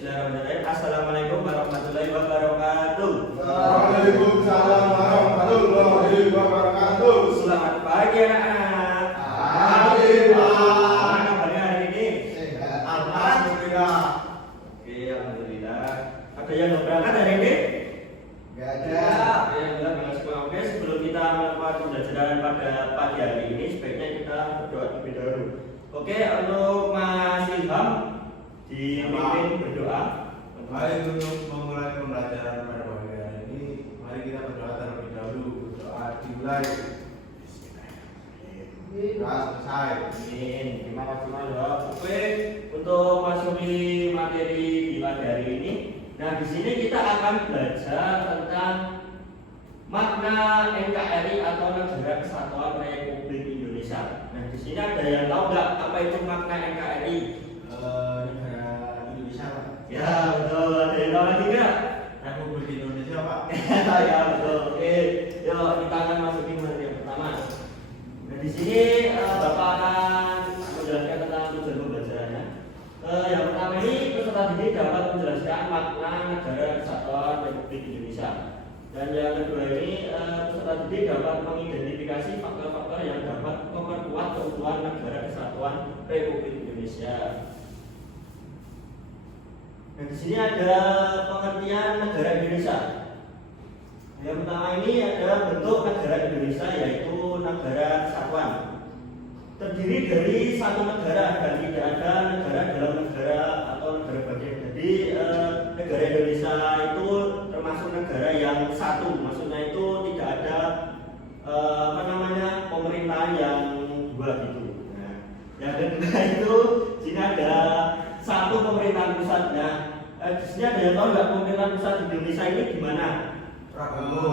Bismillahirrahmanirrahim. Assalamualaikum warahmatullahi wabarakatuh. Waalaikumsalam warahmatullahi wabarakatuh. Selamat pagi anak-anak. Pagi, Pak. Gimana kabarnya hari ini? Sehat. Alhamdulillah. Oke, alhamdulillah. Ada yang mau berangkat hari ini? Gak ada. Oke, alhamdulillah dengan semua. Oke, sebelum kita melakukan pembelajaran pada pagi hari ini, sebaiknya kita berdoa terlebih dahulu. Oke, untuk Mas Ilham dipimpin berdoa. Baik, untuk memulai pembelajaran pada pagi hari ini, mari kita berdoa terlebih dahulu. Doa dimulai. Selesai. Amin. Terima kasih Mas Ilham. Oke, untuk masuki materi di pagi hari ini. Nah, di sini kita akan belajar tentang makna NKRI atau Negara Kesatuan Republik Indonesia. Nah, di sini ada yang tahu nggak apa itu makna NKRI? Negara Indonesia, Pak. Ya, betul. Ada yang tahu lagi nggak? Republik Indonesia, Pak. Ya, betul. Oke, yuk kita akan masukin materi yang pertama. Nah, di sini Bapak akan menjelaskan tentang tujuan pembelajarannya. Yang pertama ini peserta didik dapat menjelaskan makna Negara Kesatuan Republik Indonesia. Dan yang kedua ini peserta didik dapat mengidentifikasi faktor-faktor yang dapat memperkuat keutuhan Negara Kesatuan Republik Indonesia. Nah, di sini ada pengertian negara Indonesia. Yang pertama ini ada bentuk negara Indonesia yaitu negara kesatuan. Terdiri dari satu negara dan tidak ada negara dalam negara atau negara bagian. Jadi negara Indonesia itu termasuk negara yang satu. Maksudnya itu tidak ada pemerintahan yang dua gitu. Nah, yang kedua itu sini ada satu pemerintahan pusat. Nah, di sini ada yang tahu nggak pemerintahan pusat di Indonesia ini di mana? Prabowo.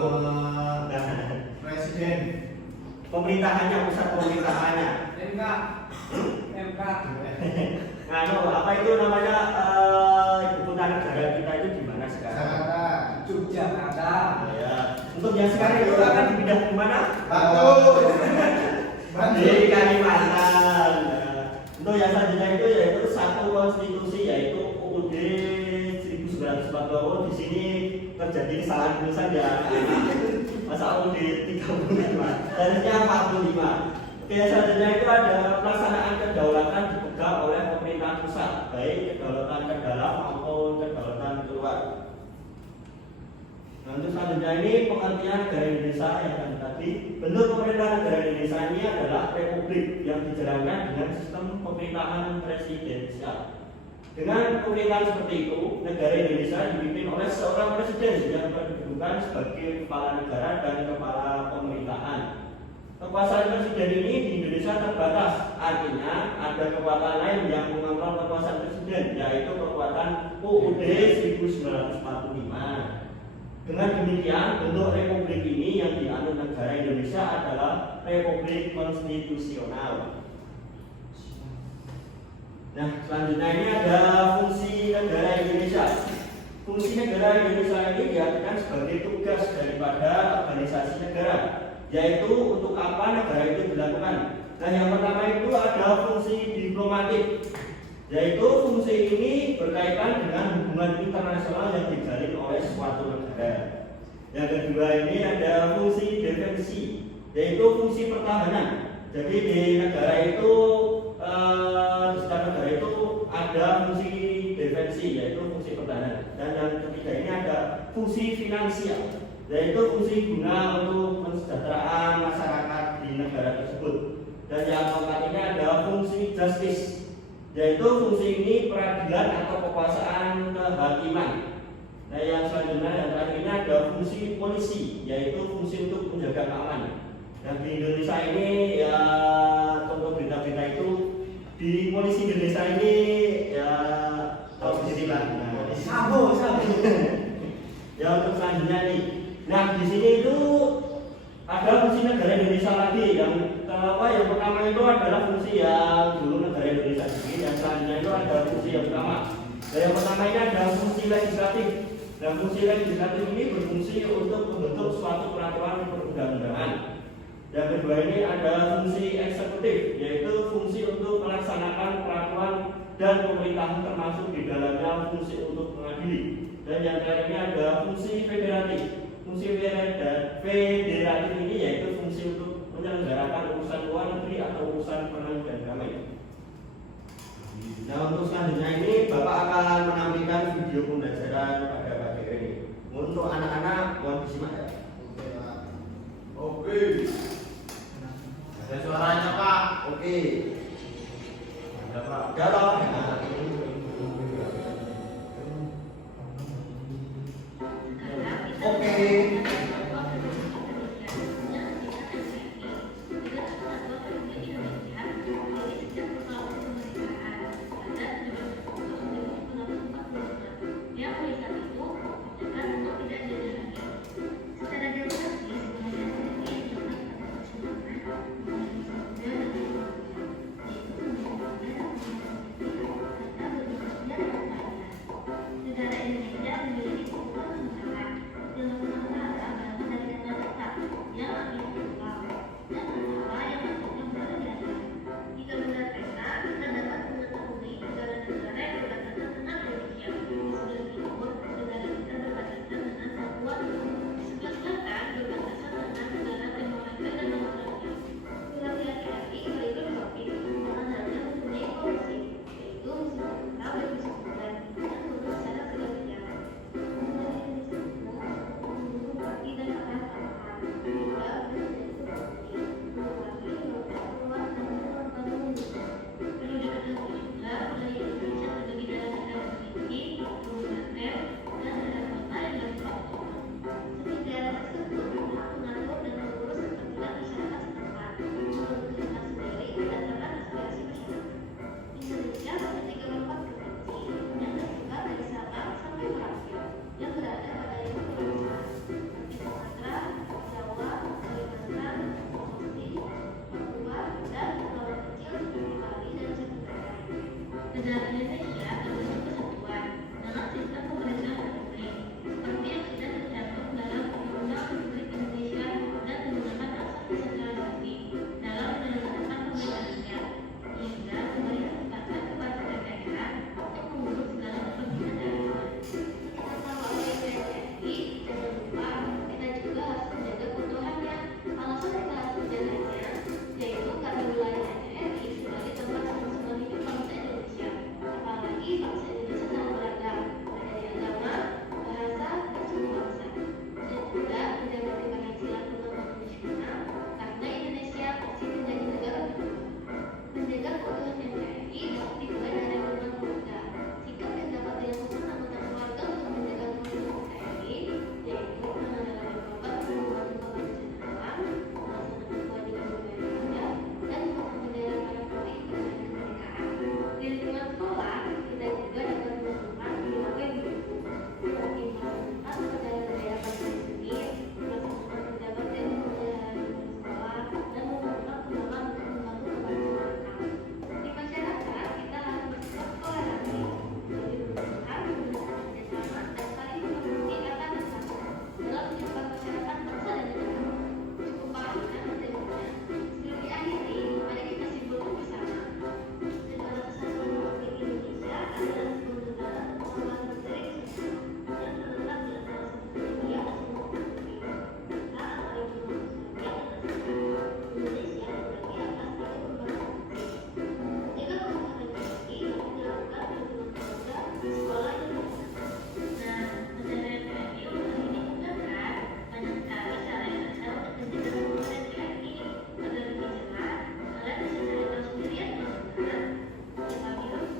Presiden. Pemerintahannya, pusat pemerintahannya. MK. Nah, apa itu namanya ibu kota negara kita itu di mana sekarang? Jakarta. Yogyakarta. Ya. Untuk yang sekarang itu akan dipindah ke mana? Batu. Di Kalimantan. Nah, untuk yang selanjutnya itu yaitu satu konstitusi yaitu UUD 1945. Di sini terjadi kesalahan tulisan ya. Masa UUD 35? Harusnya 45. Oke, selanjutnya itu ada pelaksanaan kedaulatan dipegang oleh pemerintahan pusat, baik kedaulatan ke dalam maupun kedaulatan keluar. Nah, untuk selanjutnya ini pengertian negara Indonesia yang tadi. Bentuk pemerintahan negara Indonesia ini adalah republik yang dijalankan dengan sistem pemerintahan presidensial. Dengan pemerintahan seperti itu, negara Indonesia dipimpin oleh seorang presiden yang berkedudukan sebagai kepala negara dan kepala pemerintahan. Kekuasaan presiden ini di Indonesia terbatas, artinya ada kekuatan lain yang mengontrol kekuasaan presiden, yaitu kekuatan UUD 1945. Dengan demikian, bentuk republik ini yang dianut negara Indonesia adalah republik konstitusional. Nah, selanjutnya ini ada fungsi negara Indonesia. Fungsi negara Indonesia ini diartikan sebagai tugas daripada organisasi negara, yaitu untuk apa negara itu dilakukan. Nah, yang pertama itu ada fungsi diplomatik, yaitu fungsi ini berkaitan dengan hubungan internasional yang dijalin oleh suatu negara. Yang kedua ini ada fungsi defensi, yaitu fungsi pertahanan. Jadi di negara itu di setiap negara itu ada fungsi defensi, yaitu fungsi pertahanan. Dan yang ketiga ini ada fungsi finansial, yaitu fungsi guna untuk kesejahteraan masyarakat di negara tersebut. Dan yang keempat ini ada fungsi justice, yaitu fungsi ini peradilan atau kekuasaan kehakiman. Nah, yang selanjutnya yang terakhir ini ada fungsi polisi, yaitu fungsi untuk menjaga keamanan. Dan di Indonesia ini ya contoh berita-berita itu di polisi Indonesia ini ya tahu sendiri lah. Sabu. Ya untuk selanjutnya nih. Nah, di sini itu ada fungsi negara Indonesia lagi. Yang pertama itu adalah fungsi yang dulu negara Indonesia sendiri. Yang selanjutnya itu ada fungsi yang pertama. Dan yang pertama ini ada fungsi legislatif. Dan fungsi legislatif ini berfungsi untuk membentuk suatu peraturan perundang-undangan. Yang kedua ini ada fungsi eksekutif, yaitu fungsi untuk melaksanakan peraturan dan pemerintahan termasuk di dalamnya fungsi untuk mandiri. Dan yang terakhir ini ada fungsi federatif. Fungsi federatif ini yaitu fungsi untuk menyelenggarakan urusan luar negeri atau urusan perang dan damai. Nah, untuk selanjutnya ini Bapak akan menampilkan video pembelajaran pada pagi ini. Untuk anak-anak mohon disimak ya. Oke. Ada suaranya Pak. Oke. Ada Pak. Galau. Oke.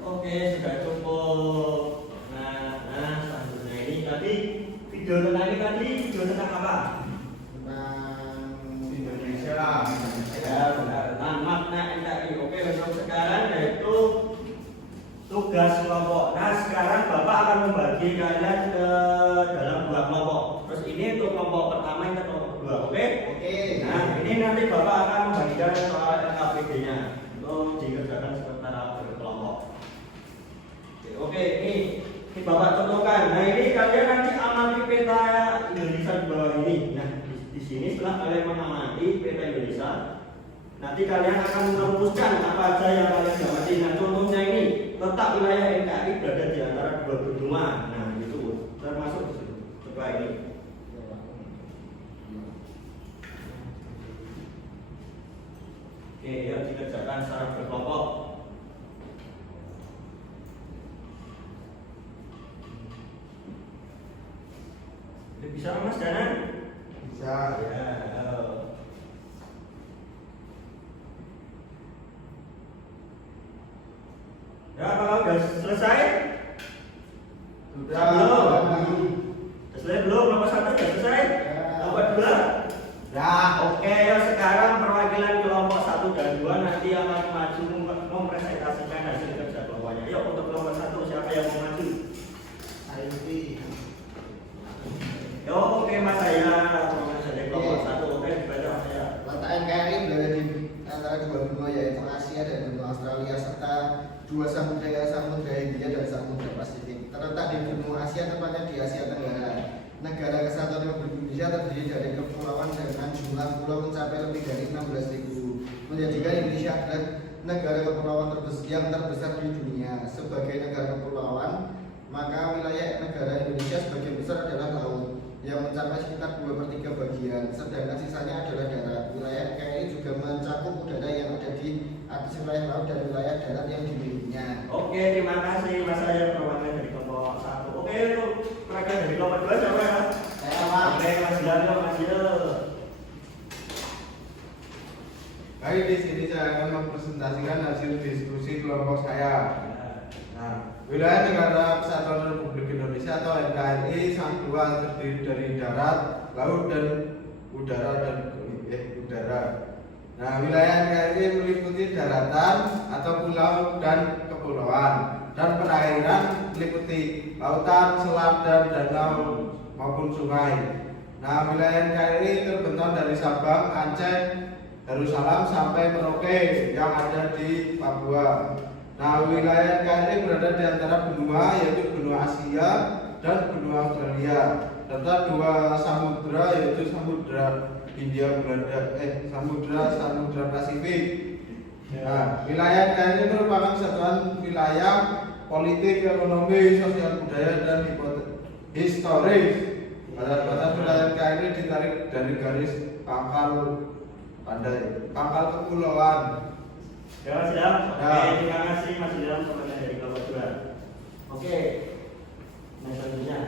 Oke, sudah cukup. Nah, selanjutnya ini tadi video tentang ini tadi video tentang apa? Tentang Indonesia. Ya, benar. Tentang makna NKRI. Oke, untuk sekarang yaitu tugas kelompok. Nah, sekarang Bapak akan membagi kalian ke dalam dua kelompok. Terus ini untuk kelompok pertama dan kelompok kedua. Oke? Oke. Nah, ini nanti Bapak akan membagikan soal LKPD-nya untuk dikerjakan secara berkelompok. Oke, ini Bapak contohkan. Nah, ini kalian nanti amati peta Indonesia di bawah ini. Nah, di sini setelah kalian mengamati peta Indonesia, nanti kalian akan merumuskan apa aja yang kalian amati. Nah, contohnya ini letak wilayah NKRI berada di antara dua benua. Nah, itu. ini. Oke, yuk dikerjakan secara berkelompok. Bisa Mas Danan? Bisa. Ya. Ya, kalau udah selesai? Sudah. Selesai belum? Nomor 1 udah selesai? Nomor 2? Ya. Oke, ya sekarang perwakilan kelompok 1 dan 2 nanti akan maju mempresentasikan hasil kerja kelompoknya. Yuk, untuk kelompok 1 siapa yang mau maju? Ayo. Yo, oke Mas saya dari kelompok 1. Oke, dibaca Mas saya. Letak NKRI berada di antara dua benua yaitu Asia dan benua Australia serta dua samudra Hindia dan samudra Pasifik. Terletak di benua Asia, tepatnya di Asia Tenggara. Negara Kesatuan Republik Indonesia terdiri dari kepulauan dengan jumlah pulau mencapai lebih dari 16.000, menjadikan Indonesia adalah negara kepulauan yang terbesar di dunia. Sebagai negara kepulauan, maka wilayah negara Indonesia sebagian besar adalah laut yang mencapai sekitar 2/3 bagian, sedangkan sisanya adalah darat. Wilayah NKRI juga mencakup udara yang ada di atas wilayah laut dan wilayah darat yang dimilikinya. Oke, terima kasih Mas saya perwakilan dari kelompok 1. Oke, untuk perwakilan dari kelompok 2 siapa ya? Saya Pak. Oke, Mas Gilang, Mas Gilang. Baik, di sini saya akan mempresentasikan hasil diskusi kelompok saya. Nah, wilayah negara Kesatuan Republik Indonesia atau NKRI sangat luas, terdiri dari darat, laut dan udara udara. Nah, wilayah NKRI meliputi daratan atau pulau dan kepulauan, dan perairan meliputi lautan, selat dan danau maupun sungai. Nah, wilayah NKRI terbentang dari Sabang, Aceh, Darussalam sampai Merauke yang ada di Papua. Nah, wilayah NKRI berada di antara benua, yaitu benua Asia dan benua Australia, serta dua samudra, yaitu samudra Hindia samudra Pasifik. Nah, wilayah NKRI merupakan kesatuan wilayah politik, ekonomi, sosial, budaya dan historis. Batas wilayah NKRI ditarik dari garis pangkal kepulauan. Ya Mas Gilang. Ya. Oke, terima kasih Mas Gilang perwakilan dari kelompok 2. Oke. Nah, selanjutnya.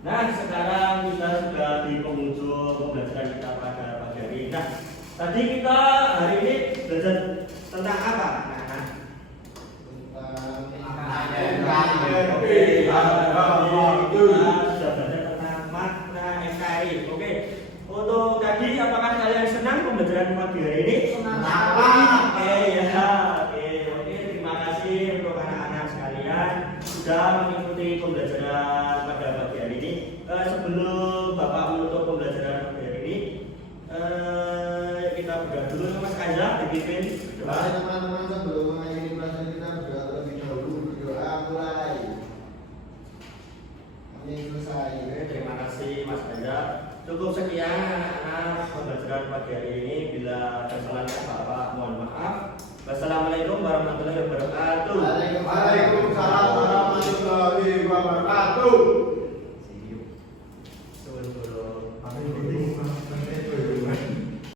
Nah, sekarang kita sudah di penghujung pembelajaran kita pada pagi hari ini. Nah, tadi kita hari ini belajar tentang apa? Sudah belajar tentang makna NKRI. Oke. Untuk tadi, apakah kalian senang pembelajaran pagi hari ini? Oke, ya. Oke, terima kasih untuk anak-anak sekalian sudah mengikuti pembelajaran pada pagi hari ini. Sebelum Bapak menutup pembelajaran pagi hari ini, kita berdoa dulu Mas Kaza, dipimpin doa. Baik teman-teman, sebelum mengakhiri pelajaran kita berdoa terlebih dahulu. Berdoa mulai. Amin, selesai. Oke, terima kasih Mas Kaza. Cukup sekian anak-anak pembelajaran pagi hari ini. Bila ada kesalahan Bapak mohon maaf. Wassalamualaikum warahmatullahi wabarakatuh.